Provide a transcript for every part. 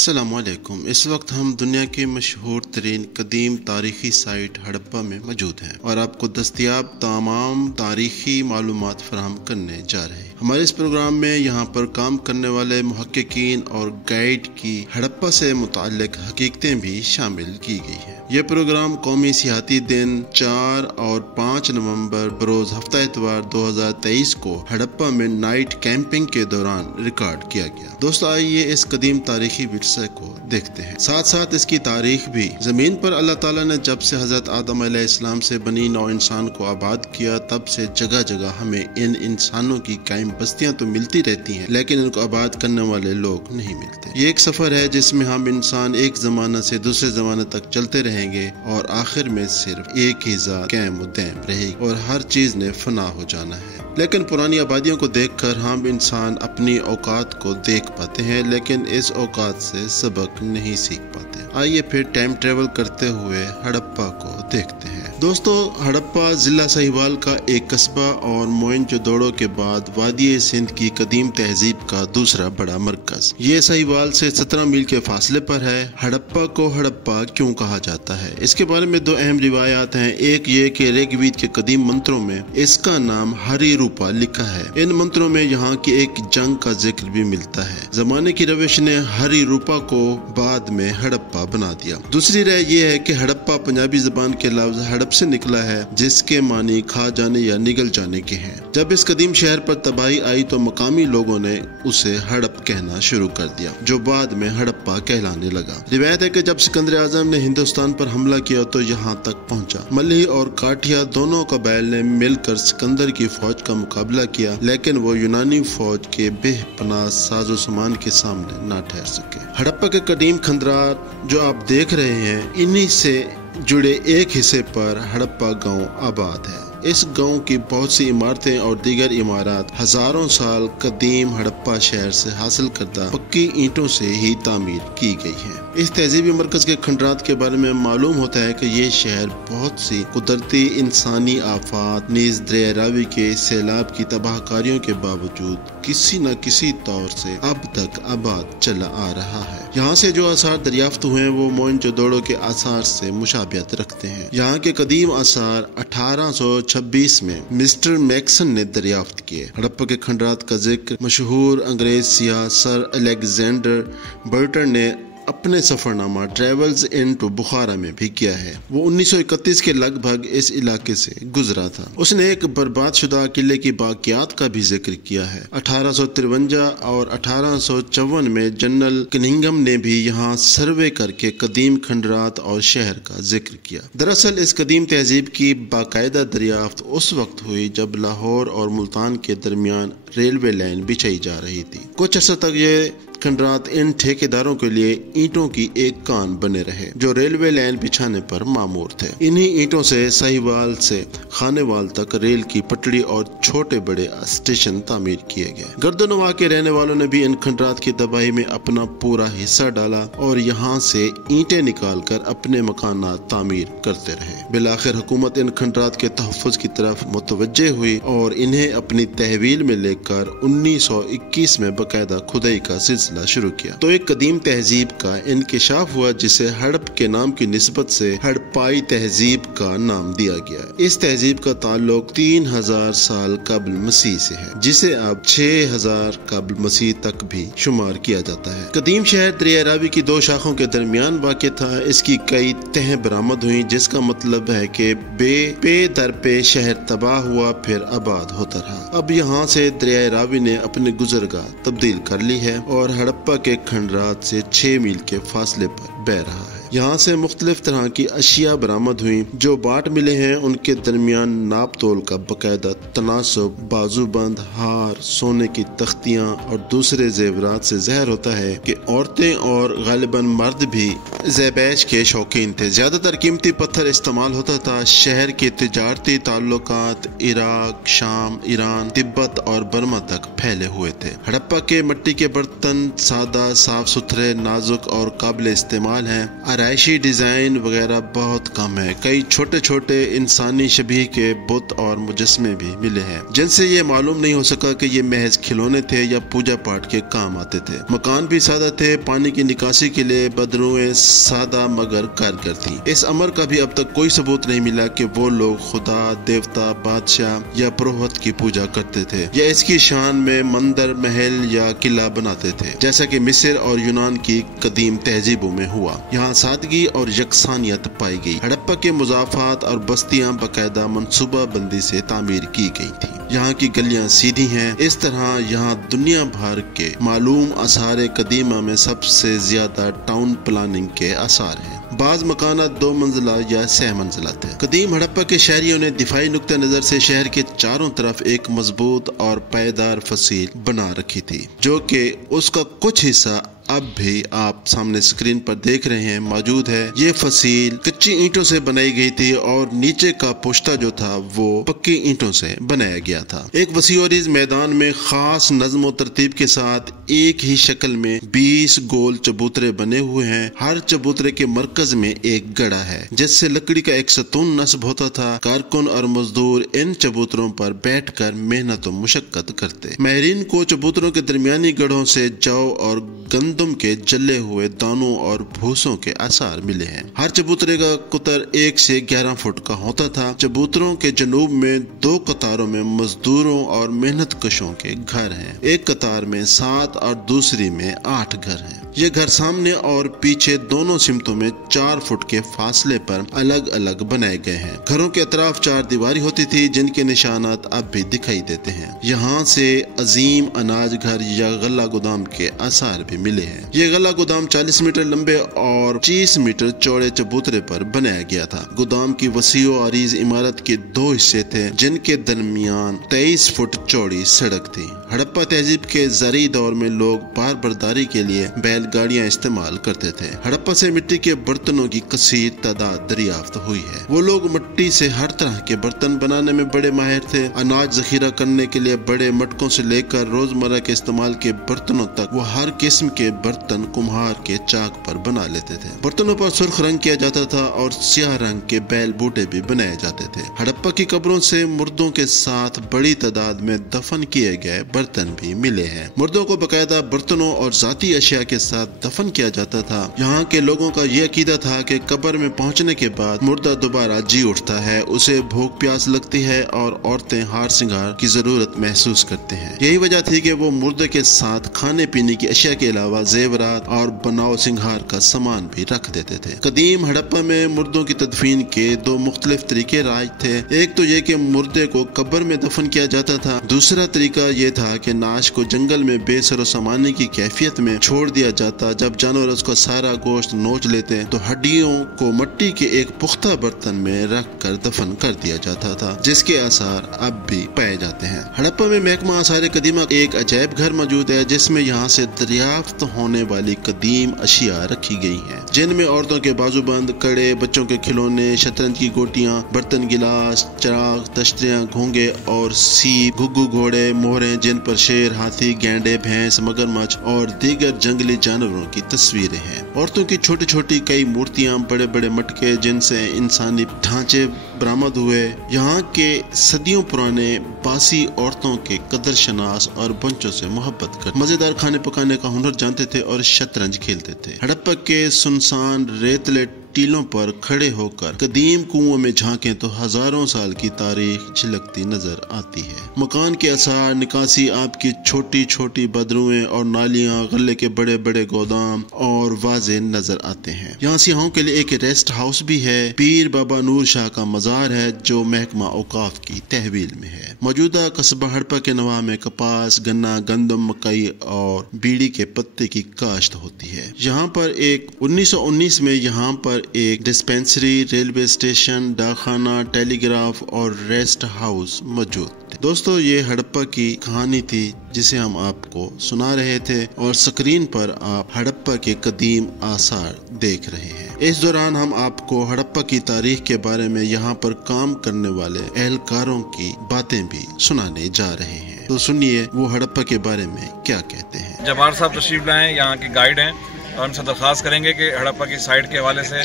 अस्सलाम वालेकुम। इस वक्त हम दुनिया की मशहूर तरीन कदीम तारीखी साइट हड़प्पा में मौजूद हैं और आपको दस्तयाब तमाम तारीखी मालूमात फराहम करने जा रहे हैं। हमारे इस प्रोग्राम में यहाँ पर काम करने वाले मुहक्किकीन और गाइड की हड़प्पा से मुताल्लिक हकीकतें भी शामिल की गई हैं। यह प्रोग्राम कौमी सियाहती दिन 4 और 5 नवंबर बरोज हफ्ता इतवार 2023 को हड़प्पा में नाइट कैंपिंग के दौरान रिकॉर्ड किया गया। दोस्तों, आइए इस कदीम तारीखी विरसे को देखते हैं, साथ साथ इसकी तारीख भी। जमीन पर अल्लाह ताला ने जब से हजरत आदम अलैहिस्सलाम से बनी नौ इंसान को आबाद किया, तब से जगह जगह हमें इन इंसानों की कायम बस्तियां तो मिलती रहती हैं, लेकिन इनको आबाद करने वाले लोग नहीं मिलते। ये एक सफर है जिसमें हम इंसान एक जमाना से दूसरे जमाने तक चलते रहेंगे और आखिर में सिर्फ एक ही ज़ात कायम दायम रहेगी और हर चीज ने फना हो जाना है। लेकिन पुरानी आबादियों को देखकर हम इंसान अपनी औकात को देख पाते हैं, लेकिन इस औकात से सबक नहीं सीख पाते। आइए फिर टाइम ट्रेवल करते हुए हड़प्पा को देखते हैं। दोस्तों, हड़प्पा जिला साहिवाल का एक कस्बा और मोइनजोदड़ो के बाद वादी सिंध की कदीम तहजीब का दूसरा बड़ा मरकज। ये साहिवाल से 17 मील के फासले पर है। हड़प्पा को हड़प्पा क्यों कहा जाता है, इसके बारे में दो अहम रिवायात हैं। एक ये कि ऋग्वेद के कदीम मंत्रों में इसका नाम हरि रूपा लिखा है। इन मंत्रों में यहाँ की एक जंग का जिक्र भी मिलता है। जमाने की रविश ने हरि रूपा को बाद में हड़प्पा बना दिया। दूसरी राय ये है कि हड़प्पा पंजाबी जबान के लफ्ज हड़प से निकला है, जिसके मानी खा जाने या निगल जाने के हैं। जब इस कदीम शहर पर तबाही आई तो मकामी लोगों ने उसे हड़प कहना शुरू कर दिया, जो बाद में हड़प्पा कहलाने लगा। रिवायत है कि जब सिकंदर आजम ने हिंदुस्तान पर हमला किया तो यहाँ तक पहुँचा। मल्ही और काठिया दोनों कबाइल ने मिलकर सिकंदर की फौज का मुकाबला किया, लेकिन वो यूनानी फौज के बेपनाह साजो सामान के सामने न ठहर सके। हड़प्पा के कदीम खंडरात जो आप देख रहे हैं, इन्हीं से जुड़े एक हिस्से पर हड़प्पा गांव आबाद है। इस गांव की बहुत सी इमारतें और दीगर इमारत हजारों साल कदीम हड़प्पा शहर से हासिल करदा पक्की ईंटों से ही तामीर की गई है। इस तहजीबी मरकज के खंडरात के बारे में मालूम होता है कि ये शहर बहुत सी कुदरती इंसानी आफात नीज दरिया रावी के सैलाब की तबाहकारियों के बावजूद किसी न किसी तौर से अब तक आबाद चला आ रहा है। यहाँ से जो आसार दरियाफ्त हुए वो मोइनजोदड़ो के आसार से मुशाबियत रखते हैं। यहाँ के कदीम आसार 1826 में मिस्टर मैक्सन ने दरियाफ्त किए। हड़प्पा के खंडरात का जिक्र मशहूर अंग्रेज सियाह सर अलेक्जेंडर बर्टन ने अपने सफरनामा ट्रेवल्स इनटू बुखारा में भी किया है। वो 1931 के लगभग इस इलाके से गुजरा था। उसने एक बर्बाद शुदा किले की बाकियात का भी जिक्र किया है। 1853 और 1854 में जनरल कनिंघम ने भी यहाँ सर्वे करके कदीम खंडरात और शहर का जिक्र किया। दरअसल इस कदीम तहजीब की बाकायदा दरियाफ्त उस वक्त हुई जब लाहौर और मुल्तान के दरमियान रेलवे लाइन बिछाई जा रही थी। कुछ अर्सा तक ये खंडरात इन ठेकेदारों के लिए ईंटों की एक कान बने रहे, जो रेलवे लाइन बिछाने पर मामूर थे। इन्हीं ईंटों से साहिवाल से खानेवाल तक रेल की पटड़ी और छोटे बड़े स्टेशन तामीर किए गए। गर्दनवाह के रहने वालों ने भी इन खंडरात की तबाही में अपना पूरा हिस्सा डाला और यहाँ से ईंटें निकाल कर अपने मकानात तामीर करते रहे। बिलाखिर हुकूमत इन खंडरात के तहफ़्फ़ुज़ की तरफ मुतवज्जे हुई और इन्हें अपनी तहवील में लेकर 1921 में बाकायदा खुदाई का शुरू किया तो एक कदीम तहजीब का इंकिशाफ हुआ, जिसे हड़प के नाम की निस्बत से हड़प्पाई तहजीब का नाम दिया गया। इस तहजीब का ताल्लुक 3000 साल कबल मसीह से है, जिसे अब 6000 कबल मसीह तक भी शुमार किया जाता है। कदीम शहर दरिया रावी की दो शाखों के दरमियान वाक़ था। इसकी कई तहें बरामद हुई, जिसका मतलब है कि पे दर पे शहर तबाह हुआ फिर आबाद होता रहा। अब यहाँ से दरिया रावी ने अपने गुजरगाह तब्दील कर ली है और हड़प्पा के खंडरात से 6 मील के फासले पर बह रहा है। यहाँ से मुख्तलिफ तरह की अशिया बरामद हुई। जो बाट मिले हैं उनके दरमियान नाप तोल का बाकायदा तनासब, बाजूबंद, हार, सोने की तख्तियाँ और दूसरे जेवरात से ज़ाहिर होता है कि औरतें और गालिबन मर्द भी ज़ेबैश के शौकीन थे। ज्यादातर कीमती पत्थर इस्तेमाल होता था। शहर के तिजारती ताल्लुकात इराक, शाम, ईरान, तिब्बत और बर्मा तक फैले हुए थे। हड़प्पा के मिट्टी के बर्तन सादा, साफ सुथरे, नाजुक और काबिल इस्तेमाल हैं। आराइशी डिजाइन वगैरह बहुत कम है। कई छोटे छोटे इंसानी शबीह के बुत और मुजस्मे भी मिले हैं, जिनसे ये मालूम नहीं हो सका कि ये महज खिलौने थे या पूजा पाठ के काम आते थे। मकान भी सादा थे। पानी की निकासी के लिए बदरुएं सादा मगर कारगर थी। इस अमर का भी अब तक कोई सबूत नहीं मिला कि वो लोग खुदा, देवता, बादशाह या पुरोहित की पूजा करते थे या इसकी शान में मंदिर, महल या किला बनाते थे, जैसा कि मिस्र और यूनान की कदीम तहजीबों में हुआ। यहाँ सादगी और यकसानियत पाई गई। हड़प्पा के मुजाफात और बस्तियां बाकायदा मनसूबा बंदी से तामीर की गई थी। यहाँ की गलियां सीधी हैं। इस तरह यहाँ दुनिया भर के मालूम आसार कदीमा में सबसे ज्यादा टाउन प्लानिंग के आसार हैं। बाज मकाना 2 मंजिला या 6 मंजिला थे। कदीम हड़प्पा के शहरियों ने दिफाई नुक्ता नजर से शहर के चारों तरफ एक मजबूत और पायदार फसील बना रखी थी, जो कि उसका कुछ हिस्सा अब भी आप सामने स्क्रीन पर देख रहे हैं मौजूद है। ये फसील कच्ची ईंटों से बनाई गई थी और नीचे का पुश्ता जो था वो पक्की ईंटों से बनाया गया था। एक वसीअरीज मैदान में खास नज़्म और तरतीब के साथ एक ही शक्ल में 20 गोल चबूतरे बने हुए हैं। हर चबूतरे के मरकज में एक गड़ा है, जिससे लकड़ी का एक सतून नस्ब होता था। कारकुन और मजदूर इन चबूतरों पर बैठकर मेहनत और मुशक्कत करते। माहिरीन को चबूतरों के दरमियानी गढ़ों से जौ और गंदम के जले हुए दानों और भूसों के आसार मिले हैं। हर चबूतरे का कुतर 1 से 11 फुट का होता था। चबूतरों के जनूब में 2 कतारों में मजदूरों और मेहनत कशों के घर हैं। एक कतार में 7 और दूसरी में 8 घर हैं। ये घर सामने और पीछे दोनों सिमतों में 4 फुट के फासले पर अलग अलग बनाए गए हैं। घरों के अतराफ 4 दीवारी होती थी, जिनके निशानात अब भी दिखाई देते हैं। यहाँ से अजीम अनाज घर या गला गोदाम के आसार भी मिले हैं। ये गला गोदाम 40 मीटर लंबे और 25 मीटर चौड़े चबूतरे पर बनाया गया था। गोदाम की वसीओ आरीज इमारत के 2 हिस्से थे, जिनके दरमियान 23 फुट चौड़ी सड़क थी। हड़प्पा तहजीब के ज़री दौर में लोग बार बर्दारी के लिए बैलगाड़ियां इस्तेमाल करते थे। हड़प्पा से मिट्टी के बर्तनों की कसीर तादाद दरियाफ्त हुई है। वो लोग मिट्टी से हर तरह के बर्तन बनाने में बड़े माहिर थे। अनाज जखीरा करने के लिए बड़े मटकों से लेकर रोजमर्रा के इस्तेमाल के बर्तनों तक वो हर किस्म के बर्तन कुम्हार के चाक पर बना लेते थे। बर्तनों पर सुर्ख रंग किया जाता था और स्याह रंग के बैल बूटे भी बनाए जाते थे। हड़प्पा की कब्रों से मुर्दों के साथ बड़ी तादाद में दफन किए गए बर्तन भी मिले हैं। मुर्दों को बकायदा बर्तनों और जाती अशिया के साथ दफन किया जाता था। यहाँ के लोगों का यह अकीदा था कि कब्र में पहुँचने के बाद मुर्दा दोबारा जी उठता है, उसे भूख प्यास लगती है और औरतें हार सिंगार की जरूरत महसूस करते हैं। यही वजह थी कि वो मुर्दे के साथ खाने पीने की अशिया के अलावा जेवरात और बनाव सिंगार का सामान भी रख देते थे। कदीम हड़प्पा में मुर्दों की तदफीन के 2 मुख्तलिफ तरीके राज थे। एक तो ये कि मुर्दे को कब्र में दफन किया जाता था। दूसरा तरीका ये था कि नाश को जंगल में बेसरो सामानी की कैफियत में छोड़ दिया जाता। जब जानवर उसका सारा गोश्त नोच लेते तो हड्डियों को मिट्टी के एक पुख्ता बर्तन में रख कर दफन कर दिया जाता था, जिसके आसार अब भी पाए जाते हैं। हड़प्पा में महकमा आसार कदीमा एक अजायब घर मौजूद है, जिसमें यहाँ से दरियाफ्त होने वाली कदीम अशिया रखी गई हैं, जिनमें औरतों के बाजूबंद, कड़े, बच्चों के खिलौने, शतरंज की गोटियां, बर्तन, गिलास, चिराग, तश्तियां, घोंगे और सीप, घुग्गू, घोड़े, मोहरें जिन पर शेर, हाथी, गैंडे, भैंस, मगरमच्छ और दीगर जंगली जानवरों की तस्वीरें हैं। औरतों की छोटी छोटी कई मूर्तियां, बड़े बड़े मटके जिनसे इंसानी ढांचे बरामद हुए। यहाँ के सदियों पुराने बासी औरतों के कदर शनास और बंचों से मोहब्बत कर मजेदार खाने पकाने का हुनर जानते थे और शतरंज खेलते थे। हड़प्पा के सुनसान रेतले टीलों पर खड़े होकर कदीम कुओं में झांकें तो हजारों साल की तारीख झलकती नजर आती है। मकान के आसार, निकासी, आपकी छोटी छोटी बदरुएं और नालियां, गले के बड़े बड़े गोदाम और वाजे नजर आते हैं। यहाँ सियाहों के लिए एक रेस्ट हाउस भी है। पीर बाबा नूर शाह का मजार है, जो महकमा औकाफ की तहवील में है। मौजूदा कस्बा हड़प्पा के नवा में कपास, गन्ना, गंदम, मकई और बीड़ी के पत्ते की काश्त होती है। यहाँ पर 1919 में यहाँ पर एक डिस्पेंसरी, रेलवे स्टेशन, डाकखाना, टेलीग्राफ और रेस्ट हाउस मौजूद थे। दोस्तों, ये हड़प्पा की कहानी थी जिसे हम आपको सुना रहे थे और स्क्रीन पर आप हड़प्पा के कदीम आसार देख रहे हैं। इस दौरान हम आपको हड़प्पा की तारीख के बारे में यहाँ पर काम करने वाले एहलकारों की बातें भी सुनाने जा रहे हैं। तो सुनिए वो हड़प्पा के बारे में क्या कहते हैं। जवाहर साहब तशरीफ लाए, यहाँ के गाइड हैं اور ہم سے درخواست کریں گے کہ ہڑپا کی سائٹ کے حوالے سے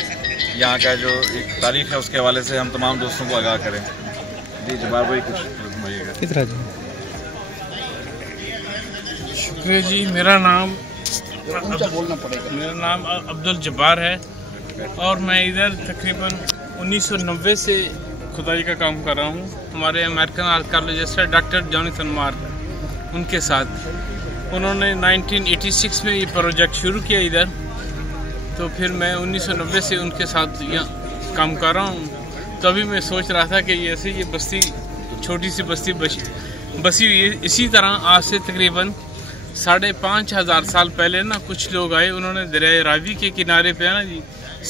یہاں کا جو ایک تاریخ ہے اس کے حوالے سے ہم تمام دوستوں کو آگاہ کریں. جی جبار بھائی کچھ کتنا جی شکریہ جی. میرا نام عبد الجبار ہے اور میں ادھر تقریباً 1990 سے کھدائی کا کام کر رہا ہوں. ہمارے امریکن آرکیالوجسٹ ہے ڈاکٹر جونیتھن مارک، ان کے ساتھ. انہوں نے 1986 میں یہ پروجیکٹ شروع کیا ادھر، تو پھر میں 1990 سے ان کے ساتھ یہاں کام کر رہا ہوں. تو ابھی میں سوچ رہا تھا کہ یہ بستی چھوٹی سی بستی بسی ہوئی ہے. اسی طرح آج سے تقریباً 5,500 سال پہلے نا کچھ لوگ آئے، انہوں نے دریائے راوی کے کنارے پہ نا جی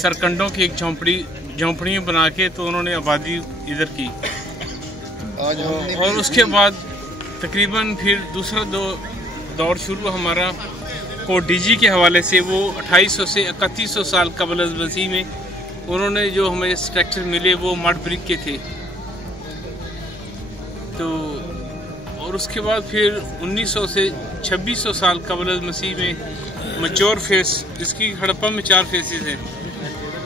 سرکنڈوں کی ایک جھونپڑیاں بنا کے تو انہوں نے آبادی ادھر کی. اور اس کے بعد تقریباً پھر دوسرا دور شروع ہمارا کو ڈی جی کے حوالے سے. وہ 2800 سے 3100 سال قبل از مسیح میں انہوں نے جو ہمیں اسٹرکچر ملے وہ مڈ برک کے تھے. تو اور اس کے بعد پھر 1900 سے 2600 سال قبل از مسیح میں میچور فیس، جس کی ہڑپا میں 4 فیسز ہیں.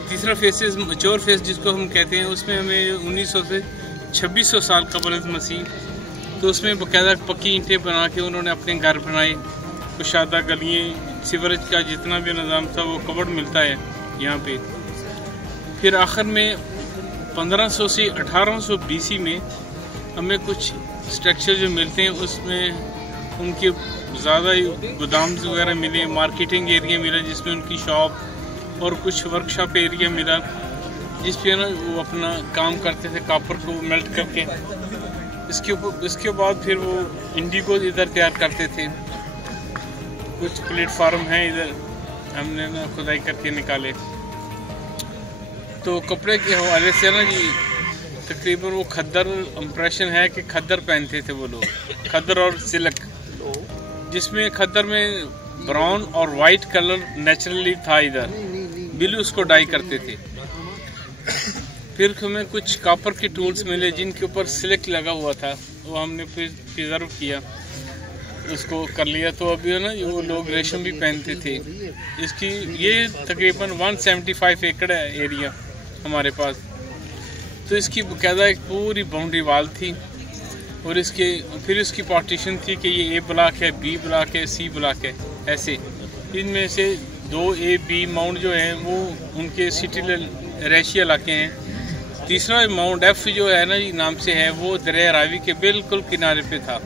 تیسرا فیسز میچور فیس جس کو ہم کہتے ہیں، اس میں ہمیں 1900 سے 2600 سال قبل از مسیح. تو اس میں باقاعدہ پکی اینٹیں بنا کے انہوں نے اپنے گھر بنائے، کشادہ گلیاں، سیوریج کا جتنا بھی نظام تھا وہ کورڈ ملتا ہے یہاں پہ. پھر آخر میں 1500 سے 1800 BC میں ہمیں کچھ اسٹرکچر جو ملتے ہیں، اس میں ان کے زیادہ گودام وغیرہ ملے، مارکیٹنگ ایریا ملا جس میں ان کی شاپ، اور کچھ ورکشاپ ایریا ملا جس پہ نا وہ اپنا کام کرتے تھے کاپر کو میلٹ کر کے. اس کے بعد پھر وہ انڈیگو ادھر تیار کرتے تھے. کچھ پلیٹ فارم ہیں ادھر ہم نے نا کھدائی کر کے نکالے. تو کپڑے کے حوالے سے نا جی تقریباً وہ کھدر امپریشن ہے کہ کھدر پہنتے تھے وہ لوگ، کھدر اور سلک، جس میں کھدر میں براؤن اور وائٹ کلر نیچرلی تھا. ادھر بلو اس کو ڈائی کرتے تھے. پھر ہمیں کچھ کاپر کے ٹولز ملے جن کے اوپر سلک لگا ہوا تھا، وہ ہم نے پھر پریزرو کیا، اس کو کر لیا. تو ابھی ہے نا وہ لوگ ریشم بھی پہنتے تھے. اس کی یہ تقریباً 175 ایکڑ ہے ایریا ہمارے پاس. تو اس کی باقاعدہ ایک پوری باؤنڈری وال تھی، اور پھر اس کی پارٹیشن تھی کہ یہ A بلاک ہے، B بلاک ہے، C بلاک ہے. ایسے ان میں سے 2A B ماؤنٹ جو ہیں وہ ان کے سٹی ریشی علاقے ہیں. تیسرا ماؤنٹ F جو ہے نا جی نام سے ہے، وہ دریائے راوی کے بالکل کنارے پہ تھا،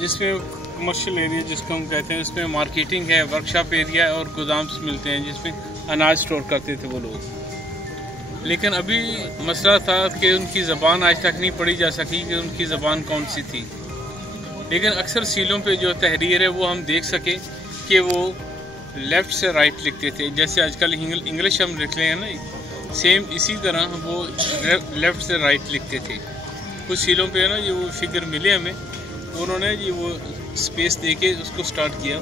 جس میں کمرشل ایریا جس کو ہم کہتے ہیں، اس میں مارکیٹنگ ہے، ورکشاپ ایریا اور گودامس ملتے ہیں جس میں اناج سٹور کرتے تھے وہ لوگ. لیکن ابھی مسئلہ تھا کہ ان کی زبان آج تک نہیں پڑھی جا سکی کہ ان کی زبان کون سی تھی. لیکن اکثر سیلوں پہ جو تحریر ہے وہ ہم دیکھ سکے کہ وہ لیفٹ سے رائٹ لکھتے تھے. جیسے آج کل انگلش ہم لکھ رہے ہیں نا، سیم اسی طرح وہ لیفٹ سے رائٹ لکھتے تھے. کچھ سیلوں پہ ہے نا یہ وہ فگر ملے ہمیں، انہوں نے یہ وہ اسپیس دے کے اس کو سٹارٹ کیا.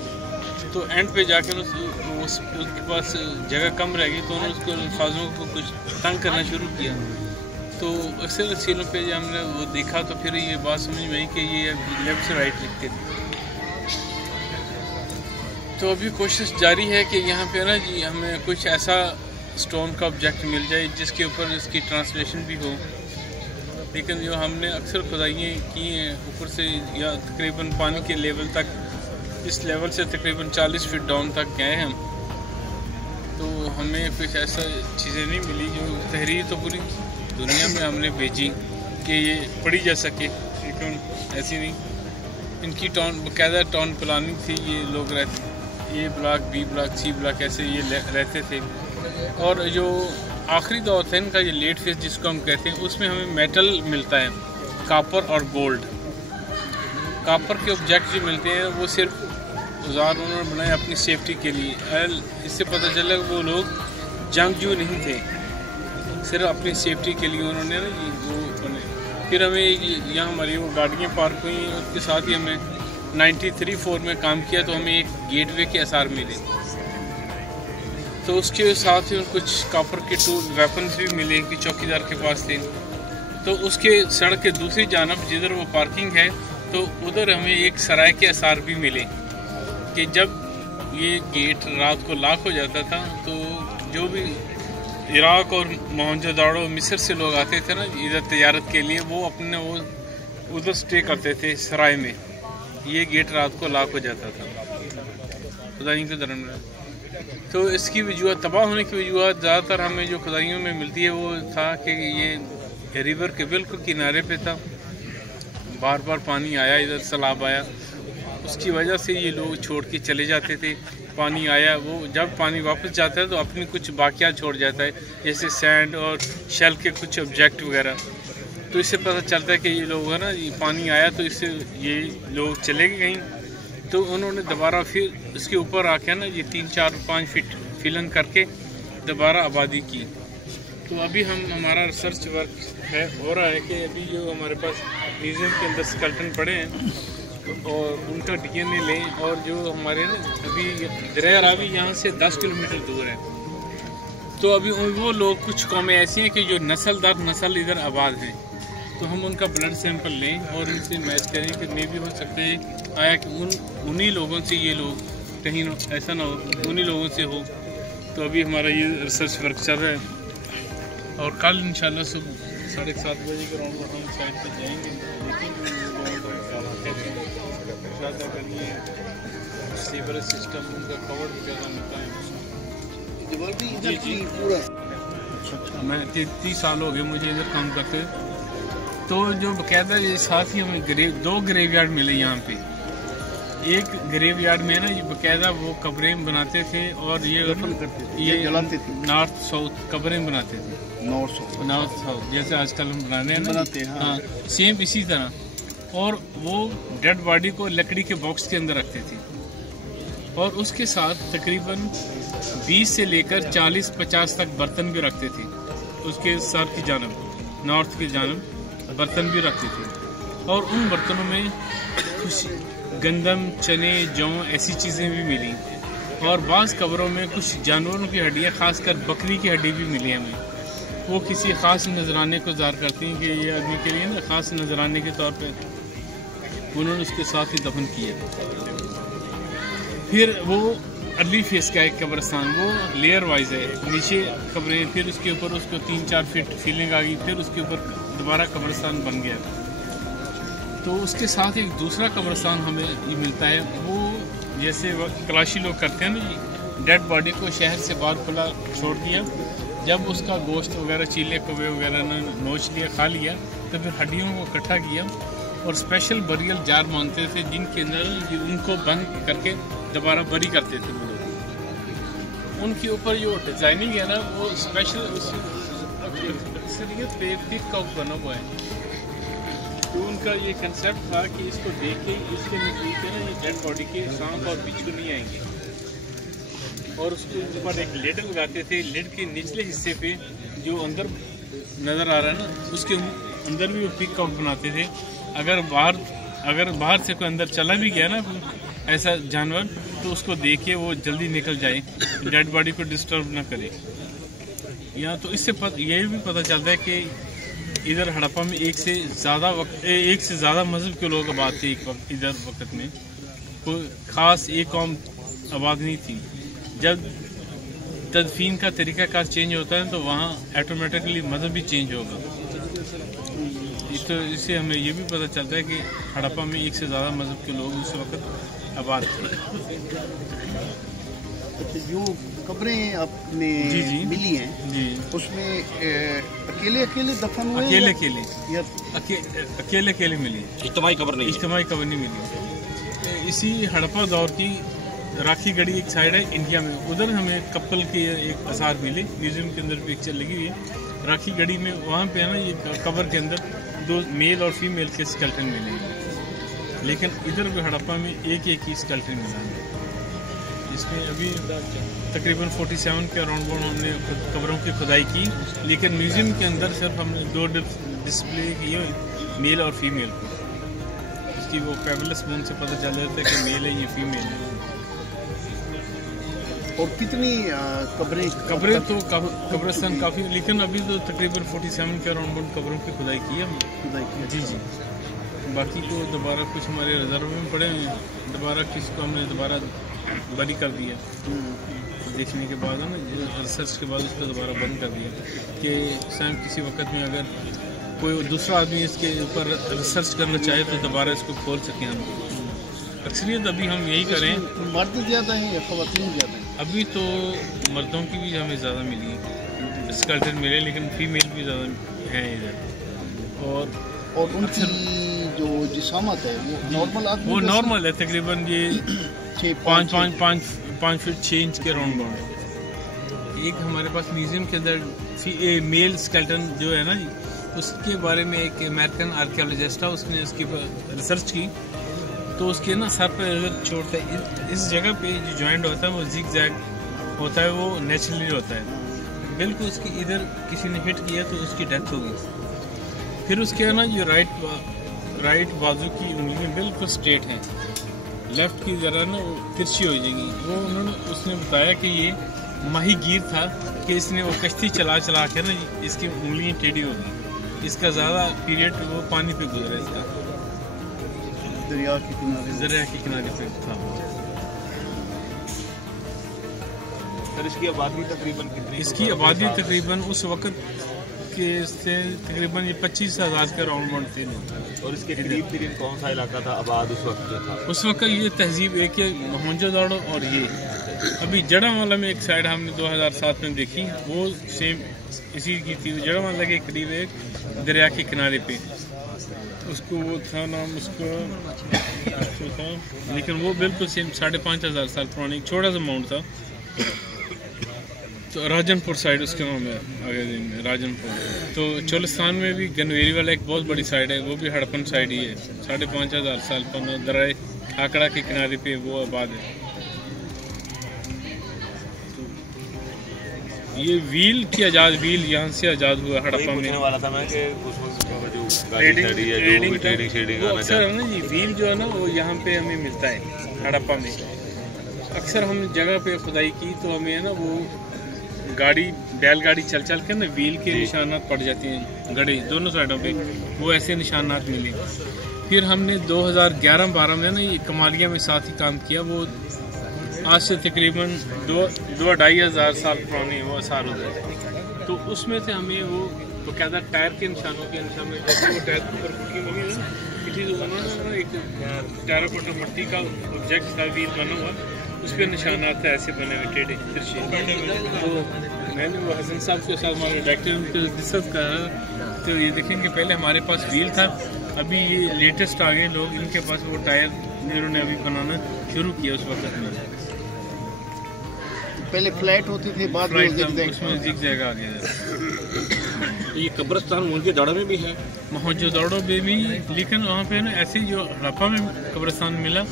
تو اینڈ پہ جا کے اس کے پاس جگہ کم رہ گئی، تو انہوں نے اس کو الفاظوں کو کچھ تنگ کرنا شروع کیا. تو اکثر سیلوں پہ جب ہم نے وہ دیکھا تو پھر یہ بات سمجھ میں آئی کہ یہ لیفٹ سے رائٹ لکھتے تھے. تو ابھی کوشش جاری ہے کہ یہاں پہ نا جی ہمیں کچھ ایسا اسٹون کا آبجیکٹ مل جائے جس کے اوپر اس کی ٹرانسلیشن بھی ہو. لیکن جو ہم نے اکثر کھدائیاں کی ہیں اوپر سے یا تقریباً پانی کے لیول تک، اس لیول سے تقریباً 40 فٹ ڈاؤن تک گئے ہم، تو ہمیں کچھ ایسا چیزیں نہیں ملی جو تحریر تو پوری دنیا میں ہم نے بھیجی کہ یہ پڑھی جا سکے، لیکن ایسی نہیں. ان کی باقاعدہ ٹاؤن پلاننگ تھی. یہ لوگ رہتے A block, B block, C block ایسے یہ رہتے تھے. اور جو آخری دور تھا ان کا، یہ لیٹ فیس جس کو ہم کہتے ہیں، اس میں ہمیں میٹل ملتا ہے، کاپر اور گولڈ. کاپر کے آبجیکٹ جو ملتے ہیں وہ صرف اوزار انہوں نے بنائے اپنی سیفٹی کے لیے. اس سے پتہ چلا کہ وہ لوگ جنگجو نہیں تھے، صرف اپنی سیفٹی کے لیے انہوں نے نا وہ بنے. پھر ہمیں یہاں ہماری وہ گاڑیاں پارک ہوئی، اس کے ساتھ ہی ہمیں 93-4 میں کام کیا تو ہمیں ایک گیٹ وے کے آثار ملے. تو اس کے ساتھ ہی کچھ کاپر کے ویپنز بھی ملے کہ چوکیدار کے پاس تھے. تو اس کے سڑک کے دوسری جانب جدھر وہ پارکنگ ہے، تو ادھر ہمیں ایک سرائے کے آثار بھی ملے کہ جب یہ گیٹ رات کو لاک ہو جاتا تھا تو جو بھی عراق اور موہنجو-داڑو مصر سے لوگ آتے تھے نا ادھر تجارت کے لیے، وہ اپنے وہ ادھر سٹے کرتے تھے سرائے میں. یہ گیٹ رات کو لاک ہو جاتا تھا خدائیوں کے درمیان. تو اس کی وجوہات، تباہ ہونے کی وجوہات زیادہ تر ہمیں جو خدائیوں میں ملتی ہے وہ تھا کہ یہ ریور کے بالکل کنارے پہ تھا، بار بار پانی آیا، ادھر سیلاب آیا، اس کی وجہ سے یہ لوگ چھوڑ کے چلے جاتے تھے. پانی آیا، وہ جب پانی واپس جاتا ہے تو اپنی کچھ باقیات چھوڑ جاتا ہے، جیسے سینڈ اور شیل کے کچھ آبجیکٹ وغیرہ. تو اس سے پتہ چلتا ہے کہ یہ لوگ ہے نا، یہ پانی آیا تو اس سے یہ لوگ چلے گئے کہیں. تو انہوں نے دوبارہ پھر اس کے اوپر آ کے نا یہ 3-4-5 فٹ فلن کر کے دوبارہ آبادی کی. تو ابھی ہمارا ریسرچ ورک ہو رہا ہے کہ ابھی جو ہمارے پاس میوزیم کے اندر اسکلٹن پڑے ہیں اور ان کا ڈی این اے لیں، اور جو ہمارے نا ابھی دریا راوی یہاں سے 10 کلومیٹر دور ہے. تو ابھی وہ لوگ کچھ قومیں ایسی ہیں کہ جو نسل در نسل ادھر آباد ہیں، تو ہم ان کا بلڈ سیمپل لیں اور ان سے میچ کریں کہ میں بھی ہو سکتا ہے آیا کہ انہی لوگوں سے یہ لوگ کہیں ایسا نہ ہو، انہی لوگوں سے ہو. تو ابھی ہمارا یہ ریسرچ ورک چل رہا ہے اور کل انشاءاللہ صبح 7:30 بجے کے راؤنڈ ہم سائٹ پہ جائیں گے، اگر یہ سیور سسٹم ان کا کور وغیرہ ملتا ہے. جی میں 30 سال ہو گئے مجھے ادھر کام کرتے. تو جو باقاعدہ یہ ساتھ ہی ہمیں 2 گریو یارڈ ملے یہاں پہ. ایک گریو یارڈ میں نا یہ باقاعدہ وہ قبریں بناتے تھے اور یہ نارتھ ساؤتھ قبریں بناتے تھے، نارتھ ساؤتھ جیسے آج کل ہم بنا رہے ہیں نا، ہاں سیم اسی طرح. اور وہ ڈیڈ باڈی کو لکڑی کے باکس کے اندر رکھتے تھے اور اس کے ساتھ تقریباً 20 سے لے کر 40-50 تک برتن بھی رکھتے تھے. اس کے ساتھ کی جانب نارتھ کی جانب برتن بھی رکھتے تھے اور ان برتنوں میں کچھ گندم، چنے، جو ایسی چیزیں بھی ملی. اور بعض قبروں میں کچھ جانوروں کی ہڈیاں، خاص کر بکری کی ہڈی بھی ملی ہمیں. وہ کسی خاص نذرانے کو ظاہر کرتی ہیں کہ یہ آدمی کے لیے نا خاص نذرانے کے طور پہ انہوں نے اس کے ساتھ ہی دفن کیا. پھر وہ ارلی فیس کا ایک قبرستان، وہ لیئر وائز ہے، نیچے قبریں، پھر اس کے اوپر اس کو 3-4 فٹ فیلنگ آ گئی، پھر اس کے اوپر دوبارہ قبرستان بن گیا. تو اس کے ساتھ ایک دوسرا قبرستان ہمیں یہ ملتا ہے، وہ جیسے کلاشی لوگ کرتے ہیں نا، ڈیڈ باڈی کو شہر سے باہر کھلا چھوڑ دیا، جب اس کا گوشت وغیرہ، چیلے کوے وغیرہ نوچ لیا، کھا لیا، تو پھر ہڈیوں کو اکٹھا کیا اور اسپیشل بریل جار مانگتے تھے جن کے اندر ان کو بند کر کے دوبارہ بری کرتے تھے. وہ لوگ ان کے اوپر جو ڈیزائننگ ہے نا وہ اسپیشل اکثریت پہ پک آؤٹ بنا ہوا ہے. تو ان کا یہ کنسیپٹ تھا کہ اس کو دیکھ کے اس کے نزدیک ہے نا یہ ڈیڈ باڈی کے سانپ اور بچھو نہیں آئیں گے، اور اس کے اوپر ایک لیڈ لگاتے تھے. لیڈ کے نچلے حصے پہ جو اندر نظر آ رہا ہے نا اس کے اندر بھی وہ پک آؤٹ بناتے تھے. اگر باہر سے کوئی اندر چلا بھی گیا نا ایسا جانور تو اس کو دیکھ کے وہ جلدی نکل جائے، ڈیڈ باڈی کو ڈسٹرب نہ کرے. یا تو اس سے یہ بھی پتہ چلتا ہے کہ ادھر ہڑپا میں ایک سے زیادہ مذہب کے لوگ آباد تھے. ایک وقت ادھر وقت میں کوئی خاص ایک قوم آباد نہیں تھی. جب تدفین کا طریقہ کار چینج ہوتا ہے تو وہاں ایٹومیٹکلی مذہب بھی چینج ہوگا. تو اس سے ہمیں یہ بھی پتہ چلتا ہے کہ ہڑپا میں ایک سے زیادہ مذہب کے لوگ اس وقت آباد تھے. جو قبریں آپ نے ملی ہیں جی اس میں اکیلے دفن ہوئے؟ اکیلے ملی، اجتماعی قبر نہیں ملی. اسی ہڑپا دور کی راکھی گڑھی ایک سائڈ ہے انڈیا میں، ادھر ہمیں کپل کے ایک آثار ملے، میوزیم کے اندر پکچر لگی ہوئی ہے راکھی گڑھی میں. وہاں پہ ہے نا یہ قبر کے اندر 2 میل اور فیمیل کے اسکلٹن ملے ہیں، لیکن ادھر بھی ہڑپا میں ایک ہی اسکلٹن ملا ہے. اس میں ابھی تقریباً 47 کے اراؤنڈ ہم نے قبروں کی کھدائی کی، لیکن میوزیم کے اندر صرف ہم نے 2 ڈسپلے کیے میل اور فیمیل کو. اس کی وہ فیبولس بون سے پتہ چل جاتا ہے کہ میل ہے یہ فیمیل ہے. اور کتنی قبریں تو قبرستان کافی، لیکن ابھی تو تقریباً 47 کے اراؤنڈ قبروں کی کھدائی کی ہے. جی باقی کو دوبارہ کچھ ہمارے ریزرو میں پڑے ہیں، دوبارہ کس کو ہم نے دوبارہ बरी कर दिया, देखने के बाद है ना रिसर्च के बाद उसको दोबारा बंद कर दिया कि शायद किसी वक्त में अगर कोई दूसरा आदमी इसके ऊपर रिसर्च करना चाहे तो दोबारा इसको खोल सकें हम। अक्सरियत अभी हम यही करें। मर्द ज़्यादा हैं या ख़वातीन ज़्यादा हैं? अभी तो मर्दों की भी हमें ज़्यादा मिली है, स्कल्टन मिले, लेकिन फीमेल भी ज़्यादा हैं इधर। और उनकी जो जिसामत है वो नॉर्मल आदमी, वो नॉर्मल है, तकरीबन ये 5 फीट 6 इंच के राउंड बाउंड। एक हमारे पास म्यूजियम के अंदर मेल स्केल्टन जो है ना जी, उसके बारे में एक अमेरिकन आर्कियोलॉजिस्ट था, उसने इसकी रिसर्च की, तो उसके ना सर पे अगर छोड़ता है, इस जगह पे जो जॉइंट होता है वो जिग जैग होता है, वो नेचुरली होता है। बिल्कुल उसकी इधर किसी ने हिट किया तो उसकी डेथ हो गई। फिर उसके ना जो राइट बाजू की उंगलियां बिल्कुल स्ट्रेट हैं, लेफ्ट की जरा ना वो तिरछी हो जाएगी। वो उसने बताया कि ये माही गिर था कि इसने वो कश्ती चला के ना इसकी उंगलियां टेढ़ी हो गई। इसका ज़्यादा पीरियड वो पानी पे गुजरा, इसका दरिया के किनारे पे था। सर इसकी आबादी तकरीबन कितनी? इसकी आबादी तकरीबन उस वक्त के से तकरीबन ये 25,000 के राउंड बाउंड थे। और इसके करीब तरीन कौन सा इलाका था आबाद उस वक्त जो था? उस वक्त ये तहजीब एक है मोहनजोदड़ो, और ये अभी जड़ावाला में एक साइड हमने 2007 में देखी, वो सेम इसी की थी। जड़ावाला के करीब एक दरिया के किनारे पे, उसको वो था नाम उसको था, लेकिन वो बिल्कुल सेम 5,500 साल पुरानी एक छोटा सा माउंट था। तो राजनपुर साइड उसका नाम है, आगे में राजनपुर। तो चोलिस्तान में भी गनवेरी वाला एक बहुत बड़ी साइड है, वो भी हड़प्पन साइड ही है, 5,500 साल पुराना दरिया आकड़ा के किनारे पे वो आबाद है। ये व्हील यहाँ से आज़ाद हुआ हड़प्पा में। वाला था मैं कि उस वक्त ट्रेडिंग अक्सर है ना जी, व्हील जो है ना वो यहाँ पे हमें मिलता है हड़प्पा में। अक्सर हम जगह पे खुदाई की तो हमें है ना वो बैलगाड़ी चल के ना व्हील के निशानात पड़ जाती हैं, गड़े दोनों साइडों पे, वो ऐसे निशानात मिले। फिर हमने 2011-12 में ना ये कमालिया में साथ ही काम किया, वो आज से तकरीबन 2-2.5 हज़ार साल पुरानी वो आसार होता है। तो उसमें से हमें वो तो कहता टायर के निशानों के निशान में, जैसे वो टायर के ऊपर फुटकी बनी है ना, किसी उन्होंने एक टेराकोटा मिट्टी का ऑब्जेक्ट था व्हील बना हुआ, उस पर निशानात थे ऐसे बने हुए टेढ़े तिरछे। तो मैंने वो हसन साहब के साथ हमारे डायरेक्टर डिस्कस करा, तो ये देखेंगे पहले हमारे पास व्हील था, अभी ये लेटेस्ट आ गए लोग, इनके पास वो टायर इन्होंने अभी बनाना शुरू किया उस वक्त में। पहले फ्लैट होते थे, बाद में उसमें जिग जैग आ गया। ये कब्रिस्तान मोहनजोदड़ो में भी है? मोहनजोदड़ो में भी, लेकिन वहाँ पे ना ऐसे जो हड़प्पा में कब्रिस्तान मिला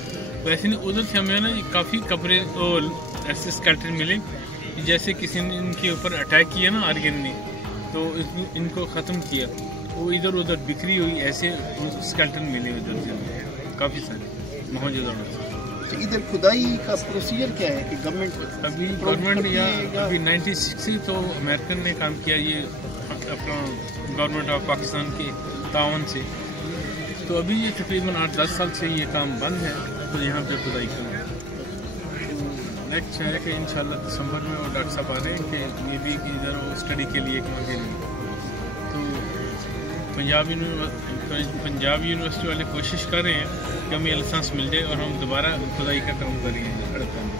वैसे नहीं, उधर से हमें ना काफ़ी कब्रें और ऐसे स्केल्टन मिले, जैसे किसी ने इनके ऊपर अटैक किया ना आर्यन ने, तो इनको ख़त्म किया, वो इधर उधर बिखरी हुई ऐसे स्केल्टन मिले उधर से काफ़ी सारे मोहनजोदड़ो से। इधर खुदाई का प्रोसीजर क्या है कि गवर्नमेंट या अभी 96 तो अमेरिकन ने काम किया, ये अपना गवर्नमेंट ऑफ पाकिस्तान के तावन से, तो अभी ये तकरीबन 8-10 साल से ये काम बंद है, तो यहाँ पे खुदाई करना। नेक्स्ट है कि इंशाल्लाह दिसंबर में वो डॉक्टर साहब आ रहे हैं कि ये भी इधर वो स्टडी के लिए के लिए, तो पंजाब यूनिवर्सिटी वाले कोशिश कर रहे हैं कि हमें लाइसेंस मिल जाए और हम दोबारा खुदाई का काम करेंगे हड़प्पा में।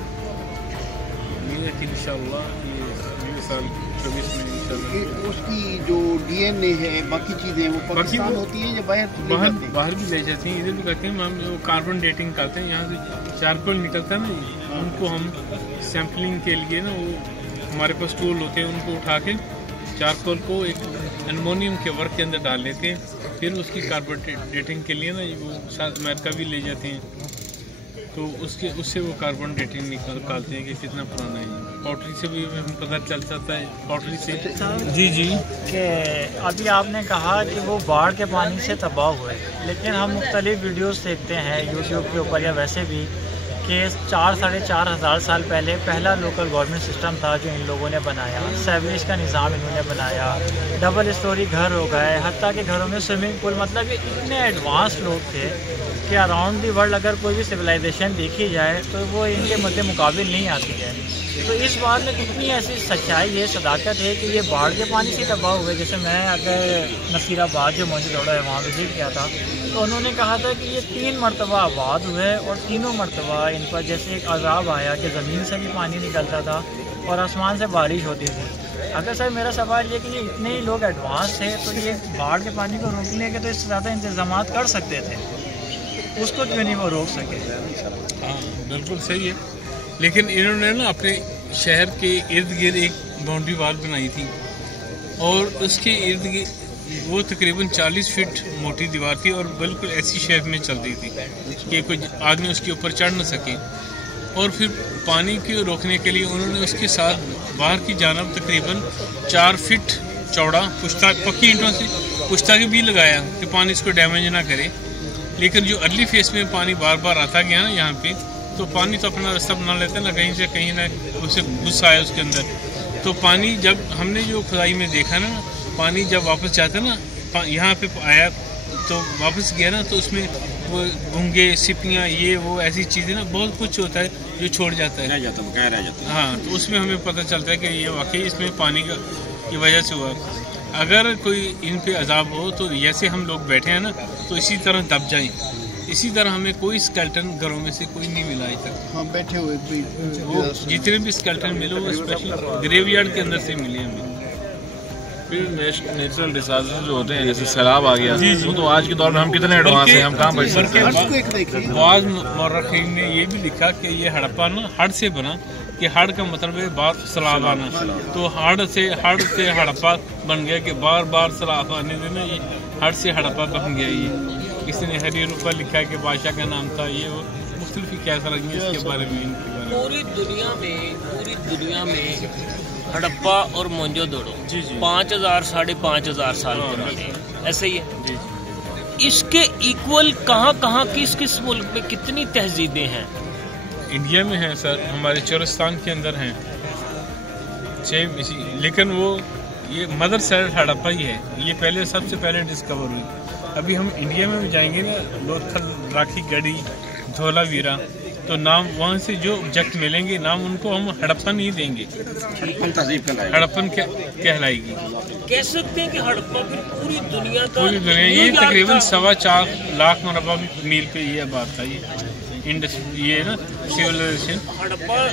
उम्मीद है कि इंशाल्लाह ये साल 24 में इंशाल्लाह उसकी जो डीएनए है बाकी चीज़ें वो पाकिस्तान होती हैं या बाहर भी ले जाती हैं, इधर भी करते हैं हम। वो कार्बन डेटिंग करते हैं, यहाँ से चारकोल निकलता है ना, उनको हम सैम्पलिंग के लिए ना वो हमारे पास टूल होते हैं, उनको उठा के चारकोल को एक एल्युमिनियम के वर्क के अंदर डाल लेते हैं, फिर उसकी कार्बन डेटिंग के लिए ना वो साथ अमेरिका भी ले जाते हैं, तो उससे वो कार्बन डेटिंग निकालते हैं कि कितना पुराना है। पॉटरी से भी हमें पता चल जाता है, पॉटरी से। जी कि अभी आपने कहा कि वो बाढ़ के पानी से तबाह हुए, लेकिन हम मुख्तलिफ वीडियोस देखते हैं यूट्यूब के ऊपर या वैसे भी کہ 4,500 سال پہلے پہلا لوکل گورنمنٹ سسٹم تھا جو ان لوگوں نے بنایا. سیوریج کا نظام انہوں نے بنایا, ڈبل اسٹوری گھر ہو گئے, حتیٰ کہ گھروں میں سوئمنگ پول. مطلب یہ اتنے ایڈوانس لوگ تھے کہ اراؤنڈ دی ورلڈ اگر کوئی بھی سویلائزیشن دیکھی جائے تو وہ ان کے مد مقابل نہیں آتی ہے. تو اس بات میں کتنی ایسی سچائی ہے, صداقت ہے کہ یہ باڑھ کے پانی سے تباہ ہوئے. جیسے میں اگر نصیر آباد جو موجود دوڑا ہے وہاں وزٹ کیا تھا تو انہوں نے کہا تھا کہ یہ 3 مرتبہ آباد ہوئے اور تینوں مرتبہ ان پر جیسے ایک عذاب آیا کہ زمین سے بھی پانی نکلتا تھا اور آسمان سے بارش ہوتی تھی. اگر سر میرا سوال یہ کہ یہ اتنے ہی لوگ ایڈوانس تھے تو یہ باڑھ کے پانی کو روکنے کے تو اس سے زیادہ انتظامات کر سکتے تھے, اس کو کیوں نہیں وہ روک سکے؟ ہاں بالکل صحیح ہے, لیکن انہوں نے نا اپنے شہر کے ارد گرد ایک باؤنڈری وال بنائی تھی اور اس کے ارد گرد وہ تقریباً 40 فٹ موٹی دیوار تھی اور بالکل ایسی شیپ میں چل رہی تھی کہ کوئی آدمی اس کے اوپر چڑھ نہ سکے. اور پھر پانی کو روکنے کے لیے انہوں نے اس کے ساتھ باہر کی جانب تقریباً 4 فٹ چوڑا پکی اینٹوں سے پشتا بھی لگایا کہ پانی اس کو ڈیمیج نہ کرے. لیکن جو ارلی فیس میں پانی بار بار آتا گیا نا یہاں پہ, تو پانی تو اپنا راستہ بنا لیتا ہے نا, کہیں سے کہیں نہ اسے غصہ آیا اس کے اندر. تو پانی جب ہم نے جو کھدائی میں دیکھا نا, پانی جب واپس جاتا نا یہاں پہ آیا تو واپس گیا نا, تو اس میں وہ گھونگے سپیاں یہ وہ ایسی چیزیں نا بہت کچھ ہوتا ہے جو چھوڑ جاتا ہے, رہ جاتا ہے. ہاں تو اس میں ہمیں پتہ چلتا ہے کہ یہ واقعی اس میں پانی کی وجہ سے ہوا. اگر کوئی ان پہ عذاب ہو تو جیسے ہم لوگ بیٹھے ہیں نا تو اسی طرح دب جائیں. اسی طرح ہمیں کوئی اسکیلٹن گھروں میں سے کوئی نہیں ملا ابھی تک. ہاں بیٹھے ہوئے وہ جتنے بھی اسکیلٹن ملے وہ اسپیشل گریو یارڈ کے اندر سے ملے ہمیں. پھر نیچرل ڈیزاسٹر جو ہوتے ہیں جیسے سیلاب آ گیا, وہ تو آج کے دور میں ہم کتنے ایڈوانس ہیں, ہم کہاں بچ سکتے ہیں. بعض مورخین نے یہ بھی لکھا کہ یہ ہڑپا نا ہڑ سے بنا, کہ ہڑ کا مطلب ہے بار سیلاب آنا, تو ہڑ سے ہڑپا بن گیا کہ بار بار سیلاب آنے دینا, یہ ہڑ سے ہڑپا بن گیا. یہ کسی نے ہری روپا لکھا کہ بادشاہ کا نام تھا, یہ وہ مختلف کیسا لگی اس کے بارے میں. پوری دنیا میں ہڑپا اور مونجو دوڑو 5,000 5,500 سال پرانے ایسے ہی ہے. اس کے ایکول کہاں کس ملک میں کتنی تہذیبیں ہیں؟ انڈیا میں ہیں سر, ہمارے چورستان کے اندر ہیں لیکن وہ یہ مدر سائڈ ہڑپا ہی ہے, یہ پہلے سب سے پہلے ڈسکور ہوئی. ابھی ہم انڈیا میں بھی جائیں گے نا, لوتھل, راکھی گڑھی, دھولا ویرا, تو نام وہاں سے جو آبجیکٹ ملیں گے نام ان کو ہم ہڑپن نہیں دیں گے, ہڑپن کہلائے گی. کہہ سکتے ہیں کہ ہڑپا پوری دنیا یہ تقریباً 4.25 لاکھ مربع میل پہ یہ آباد تھا. یہ نا سیولائزیشن ہڑپا